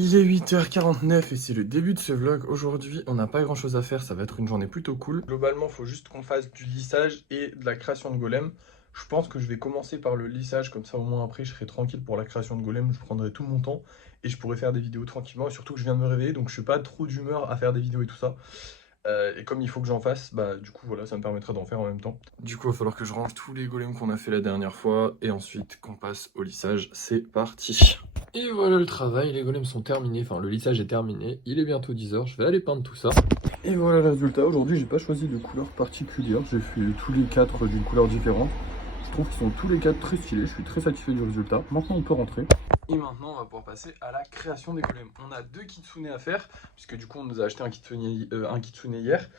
Il est 8h49 et c'est le début de ce vlog. Aujourd'hui, on n'a pas grand chose à faire, ça va être une journée plutôt cool. Globalement, il faut juste qu'on fasse du lissage et de la création de golem. Je pense que je vais commencer par le lissage, comme ça au moins après je serai tranquille pour la création de golem. Je prendrai tout mon temps et je pourrai faire des vidéos tranquillement. Et surtout que je viens de me réveiller, donc je suis pas trop d'humeur à faire des vidéos et tout ça. Et comme il faut que j'en fasse, bah du coup voilà, ça me permettra d'en faire en même temps. Du coup, il va falloir que je range tous les golems qu'on a fait la dernière fois et ensuite qu'on passe au lissage. C'est parti. Et voilà le travail, les golems sont terminés, enfin le lissage est terminé, il est bientôt 10h, je vais aller peindre tout ça. Et voilà le résultat, aujourd'hui j'ai pas choisi de couleur particulière, j'ai fait tous les 4 d'une couleur différente. Je trouve qu'ils sont tous les 4 très stylés, je suis très satisfait du résultat. Maintenant on peut rentrer. Et maintenant on va pouvoir passer à la création des golems. On a 2 kitsune à faire, puisque du coup on nous a acheté un kitsune hier.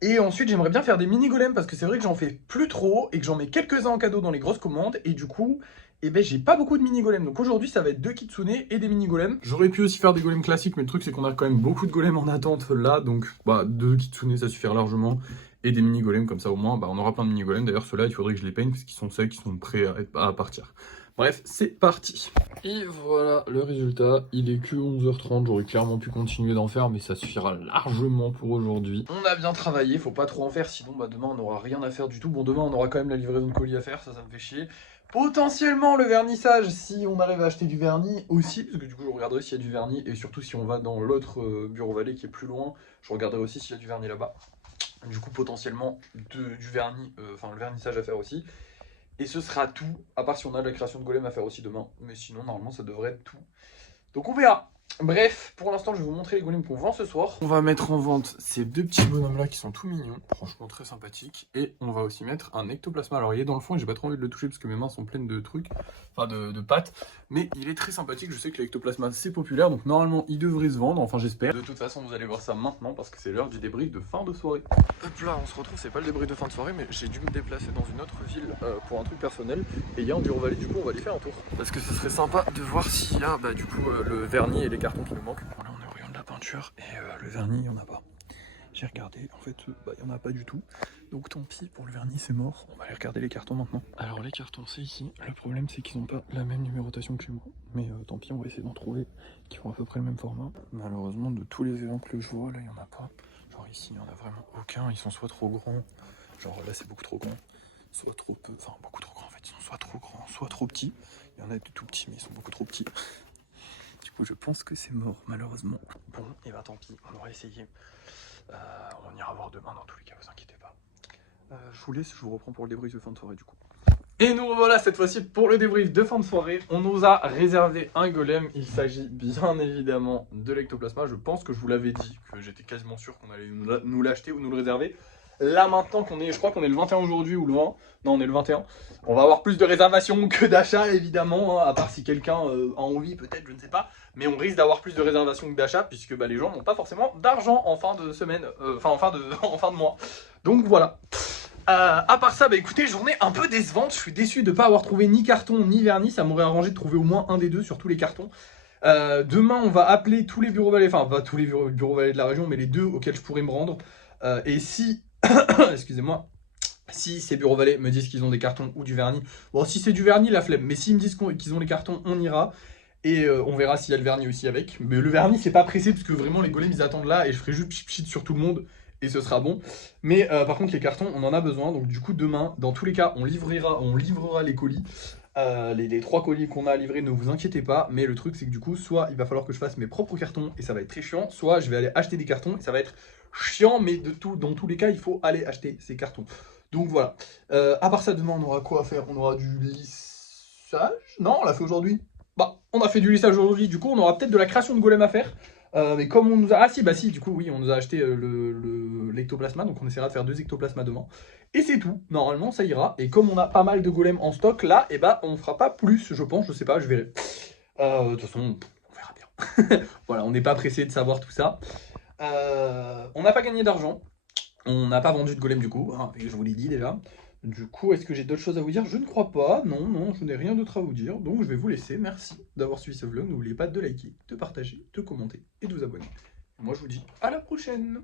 Et ensuite j'aimerais bien faire des mini golems parce que c'est vrai que j'en fais plus trop et que j'en mets quelques-uns en cadeau dans les grosses commandes et du coup j'ai pas beaucoup de mini golems. Donc aujourd'hui ça va être 2 kitsune et des mini golems. J'aurais pu aussi faire des golems classiques mais le truc c'est qu'on a quand même beaucoup de golems en attente là, donc 2 kitsune ça suffira largement et des mini golems comme ça au moins on aura plein de mini golems. D'ailleurs ceux-là il faudrait que je les peigne parce qu'ils sont secs, qui sont prêts à partir. Bref, c'est parti. Et voilà le résultat, il est que 11h30, j'aurais clairement pu continuer d'en faire, mais ça suffira largement pour aujourd'hui. On a bien travaillé, faut pas trop en faire, sinon demain on n'aura rien à faire du tout. Bon, demain on aura quand même la livraison de colis à faire, ça me fait chier. Potentiellement le vernissage, si on arrive à acheter du vernis aussi, parce que du coup je regarderai s'il y a du vernis, et surtout si on va dans l'autre bureau Vallée qui est plus loin, je regarderai aussi s'il y a du vernis là-bas. Du coup potentiellement du vernis, le vernissage à faire aussi. Et ce sera tout, à part si on a de la création de golem à faire aussi demain. Mais sinon, normalement, ça devrait être tout. Donc on verra. Bref, pour l'instant, je vais vous montrer les golems qu'on vend ce soir. On va mettre en vente ces 2 petits bonhommes-là qui sont tout mignons. Franchement, très sympathiques. Et on va aussi mettre un ectoplasma. Alors, il est dans le fond et j'ai pas trop envie de le toucher parce que mes mains sont pleines de trucs. Enfin, de pâtes. Mais il est très sympathique. Je sais que l'ectoplasma, c'est populaire. Donc, normalement, il devrait se vendre. Enfin, j'espère. De toute façon, vous allez voir ça maintenant parce que c'est l'heure du débrief de fin de soirée. Hop là, on se retrouve. C'est pas le débrief de fin de soirée, mais j'ai dû me déplacer dans une autre ville pour un truc personnel. Et il y a un bureau Vallée. Du coup, on va aller faire un tour. Parce que ce serait sympa de voir s'il y a du coup le vernis et les cartons qui nous manquent. Voilà, on est au rayon de la peinture et le vernis, il n'y en a pas. J'ai regardé, en fait, il n'y en a pas du tout. Donc tant pis, pour le vernis, c'est mort. On va aller regarder les cartons maintenant. Alors les cartons, c'est ici. Le problème, c'est qu'ils n'ont pas la même numérotation que chez moi. Mais tant pis, on va essayer d'en trouver qui ont à peu près le même format. Malheureusement, de tous les exemples que je vois, là, il n'y en a pas. Genre ici, il n'y en a vraiment aucun. Ils sont soit trop grands, genre là, c'est beaucoup trop grand, soit trop peu, enfin beaucoup trop grands en fait. Ils sont soit trop grands, soit trop petits. Il y en a de tout petits, mais ils sont beaucoup trop petits. Du coup, je pense que c'est mort, malheureusement. Bon, et tant pis, on aura essayé. On ira voir demain dans tous les cas, vous inquiétez pas. Je vous laisse, je vous reprends pour le débrief de fin de soirée du coup. Et nous revoilà cette fois-ci pour le débrief de fin de soirée. On nous a réservé un golem. Il s'agit bien évidemment de l'ectoplasma. Je pense que je vous l'avais dit, que j'étais quasiment sûr qu'on allait nous l'acheter ou nous le réserver. Là maintenant qu'on est, je crois qu'on est le 21 aujourd'hui ou le 20. Non, on est le 21. On va avoir plus de réservations que d'achats évidemment, hein, à part si quelqu'un a envie peut-être, je ne sais pas. Mais on risque d'avoir plus de réservations que d'achats puisque les gens n'ont pas forcément d'argent en fin de semaine, en fin de mois. Donc voilà. À part ça, écoutez, journée un peu décevante. Je suis déçu de ne pas avoir trouvé ni carton ni vernis. Ça m'aurait arrangé de trouver au moins un des deux sur tous les cartons. Demain, on va appeler tous les bureaux Vallée, enfin pas tous les bureaux Vallée de la région, mais les deux auxquels je pourrais me rendre. Et si, excusez-moi, si ces bureaux Vallée me disent qu'ils ont des cartons ou du vernis, bon, si c'est du vernis, la flemme. Mais s'ils me disent qu'ils ont les cartons, on ira. Et on verra s'il y a le vernis aussi avec. Mais le vernis, c'est pas pressé parce que vraiment les golems ils attendent là et je ferai juste pchit sur tout le monde et ce sera bon. Mais par contre, les cartons, on en a besoin. Donc, du coup, demain, dans tous les cas, on livrera les colis. Les 3 colis qu'on a à livrer, ne vous inquiétez pas. Mais le truc, c'est que du coup, soit il va falloir que je fasse mes propres cartons et ça va être très chiant, soit je vais aller acheter des cartons et ça va être chiant. Mais dans tous les cas, il faut aller acheter ces cartons. Donc voilà. À part ça, demain, on aura quoi à faire? On aura du lissage? Non, on l'a fait aujourd'hui. On a fait du lissage aujourd'hui, du coup on aura peut-être de la création de golem à faire. Mais comme on nous a... Ah si, du coup oui, on nous a acheté l'ectoplasma, donc on essaiera de faire 2 ectoplasmas demain. Et c'est tout, normalement ça ira. Et comme on a pas mal de golems en stock là, on fera pas plus, je pense, je sais pas, je verrai. De toute façon, on verra bien. Voilà, on n'est pas pressé de savoir tout ça. On n'a pas gagné d'argent, on n'a pas vendu de golem du coup, hein, je vous l'ai dit déjà. Du coup, est-ce que j'ai d'autres choses à vous dire? Je ne crois pas, non, je n'ai rien d'autre à vous dire, donc je vais vous laisser. Merci d'avoir suivi ce vlog, n'oubliez pas de liker, de partager, de commenter et de vous abonner. Moi je vous dis à la prochaine!